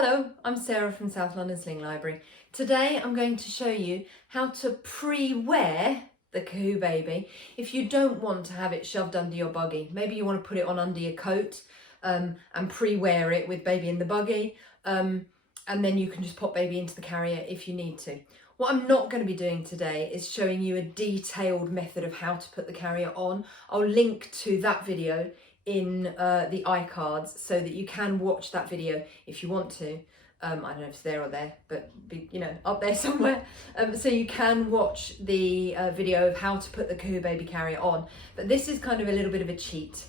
Hello, I'm Sarah from South London Sling Library. Today I'm going to show you how to pre-wear the KaHuBaby if you don't want to have it shoved under your buggy. Maybe you want to put it on under your coat and pre-wear it with baby in the buggy, and then you can just pop baby into the carrier if you need to. What I'm not going to be doing today is showing you a detailed method of how to put the carrier on. I'll link to that video in the iCards so that you can watch that video if you want to. I don't know if it's there or there, but up there somewhere. So you can watch the video of how to put the KaHuBaby carrier on. But this is kind of a little bit of a cheat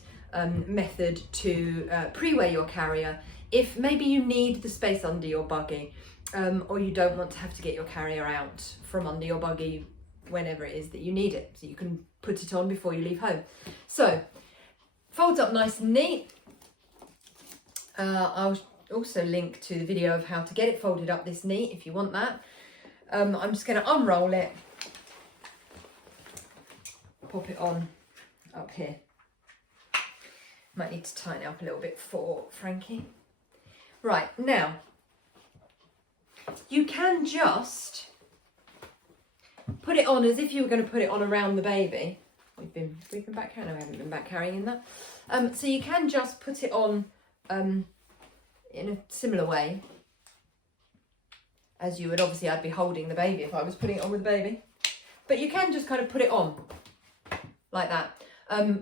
method to pre-wear your carrier if maybe you need the space under your buggy, or you don't want to have to get your carrier out from under your buggy whenever it is that you need it. So you can put it on before you leave home. So folds up nice and neat. I'll also link to the video of how to get it folded up this neat if you want that. I'm just going to unroll it, pop it on up here. Might need to tighten it up a little bit for Frankie. Right, now you can just put it on as if you were going to put it on around the baby. We've been back carrying. No, we haven't been back carrying in that. So you can just put it on in a similar way as you would. Obviously, I'd be holding the baby if I was putting it on with the baby. But you can just kind of put it on like that.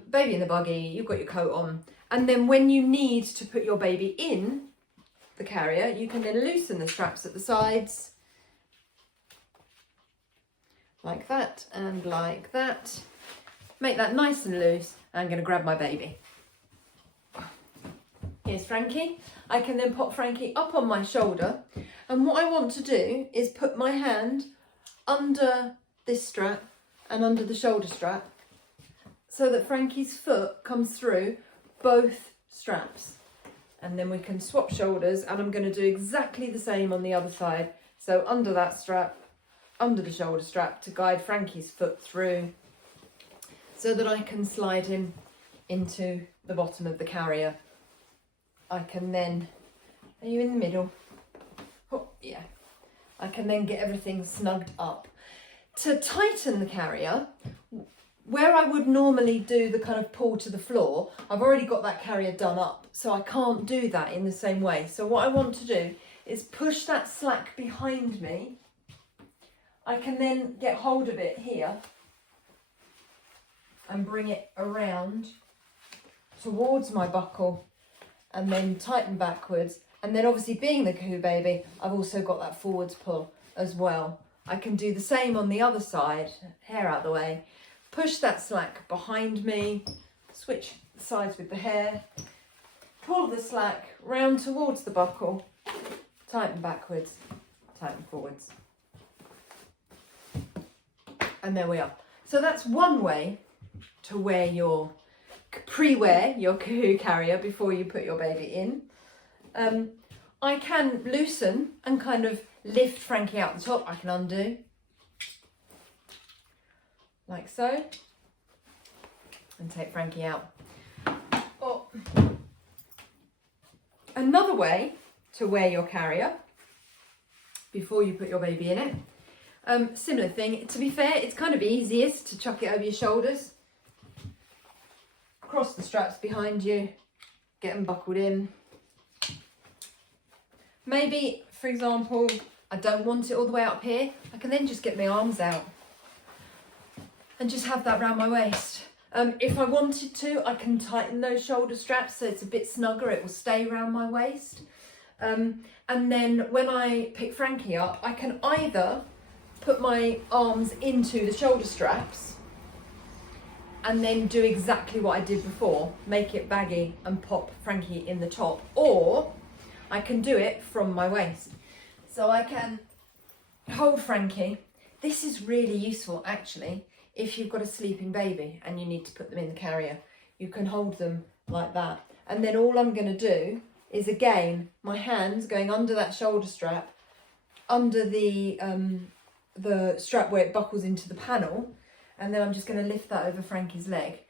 Baby in the buggy, you've got your coat on. And then when you need to put your baby in the carrier, you can then loosen the straps at the sides. Like that and like that. Make that nice and loose. I'm going to grab my baby. Here's Frankie. I can then pop Frankie up on my shoulder, and what I want to do is put my hand under this strap and under the shoulder strap so that Frankie's foot comes through both straps, and then we can swap shoulders, and I'm going to do exactly the same on the other side. So under that strap, under the shoulder strap to guide Frankie's foot through, so that I can slide him into the bottom of the carrier. I can then, are you in the middle? Oh, yeah. I can then get everything snugged up. To tighten the carrier, where I would normally do the kind of pull to the floor, I've already got that carrier done up, so I can't do that in the same way. So what I want to do is push that slack behind me. I can then get hold of it here and bring it around towards my buckle and then tighten backwards. And then obviously being the KaHuBaby, I've also got that forwards pull as well. I can do the same on the other side, hair out the way, push that slack behind me, switch sides with the hair, pull the slack round towards the buckle, tighten backwards, tighten forwards. And there we are. So that's one way to wear your, pre-wear your KaHu carrier before you put your baby in. I can loosen and kind of lift Frankie out the top. I can undo, like so, and take Frankie out. Oh. Another way to wear your carrier before you put your baby in it, similar thing. To be fair, it's kind of easiest to chuck it over your shoulders. Cross the straps behind you, get them buckled in. Maybe, for example, I don't want it all the way up here. I can then just get my arms out and just have that around my waist. If I wanted to, I can tighten those shoulder straps so it's a bit snugger. It will stay around my waist. And then when I pick Frankie up, I can either put my arms into the shoulder straps and then do exactly what I did before, make it baggy and pop Frankie in the top, or I can do it from my waist. So I can hold Frankie. This is really useful actually if you've got a sleeping baby and you need to put them in the carrier. You can hold them like that, and then all I'm going to do is, again, my hands going under that shoulder strap, under the strap where it buckles into the panel, and then I'm just going to lift that over Frankie's leg.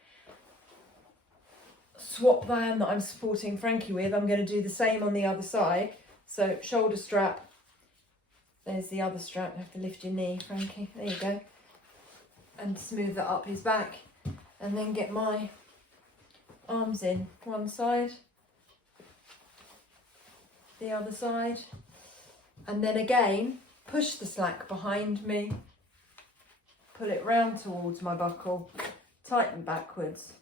Swap the hand that I'm supporting Frankie with. I'm going to do the same on the other side. So shoulder strap, there's the other strap, you have to lift your knee, Frankie, there you go. And smooth that up his back, and then get my arms in, one side, the other side, and then again, push the slack behind me, pull it round towards my buckle, tighten backwards,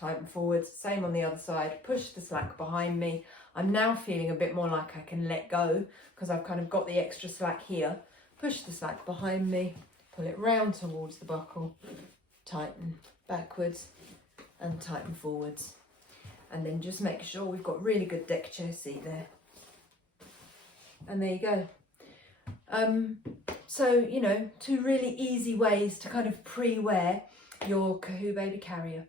tighten forwards, same on the other side, push the slack behind me. I'm now feeling a bit more like I can let go because I've kind of got the extra slack here. Push the slack behind me, pull it round towards the buckle, tighten backwards and tighten forwards. And then just make sure we've got really good deck chair seat there. And there you go. So, you know, 2 really easy ways to kind of pre-wear your KaHuBaby carrier.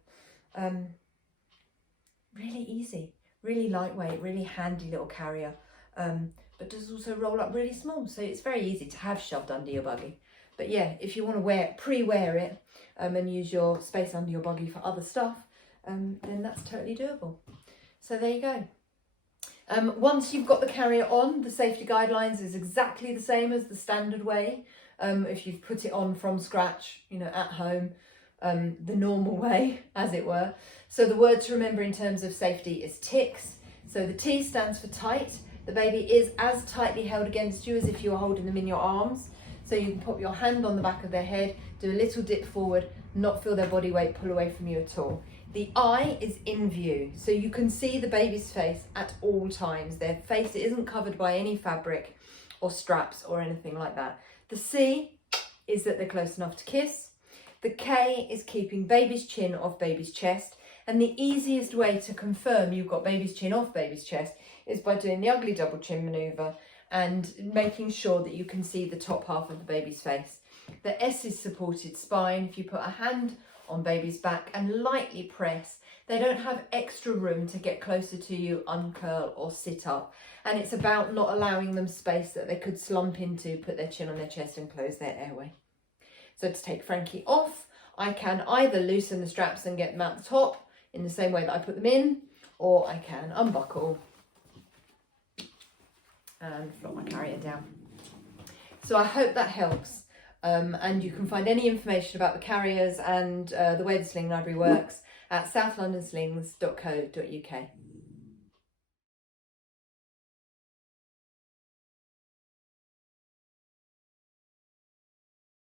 Really easy, really lightweight, really handy little carrier, but does also roll up really small, so it's very easy to have shoved under your buggy. But yeah, if you want to pre-wear it and use your space under your buggy for other stuff, then that's totally doable. So there you go. Once you've got the carrier on, the safety guidelines is exactly the same as the standard way. If you've put it on from scratch, you know, at home, the normal way, as it were. So the word to remember in terms of safety is ticks. So the T stands for tight. The baby is as tightly held against you as if you were holding them in your arms. So you can put your hand on the back of their head, do a little dip forward, not feel their body weight pull away from you at all. The I is in view, so you can see the baby's face at all times. Their face isn't covered by any fabric or straps or anything like that. The C is that they're close enough to kiss. The K is keeping baby's chin off baby's chest. And the easiest way to confirm you've got baby's chin off baby's chest is by doing the ugly double chin manoeuvre and making sure that you can see the top half of the baby's face. The S is supported spine. If you put a hand on baby's back and lightly press, they don't have extra room to get closer to you, uncurl or sit up. And it's about not allowing them space that they could slump into, put their chin on their chest and close their airway. So to take Frankie off, I can either loosen the straps and get them out the top in the same way that I put them in, or I can unbuckle and flop my carrier down. So I hope that helps. And you can find any information about the carriers and the way the Sling Library works at southlondonslings.co.uk.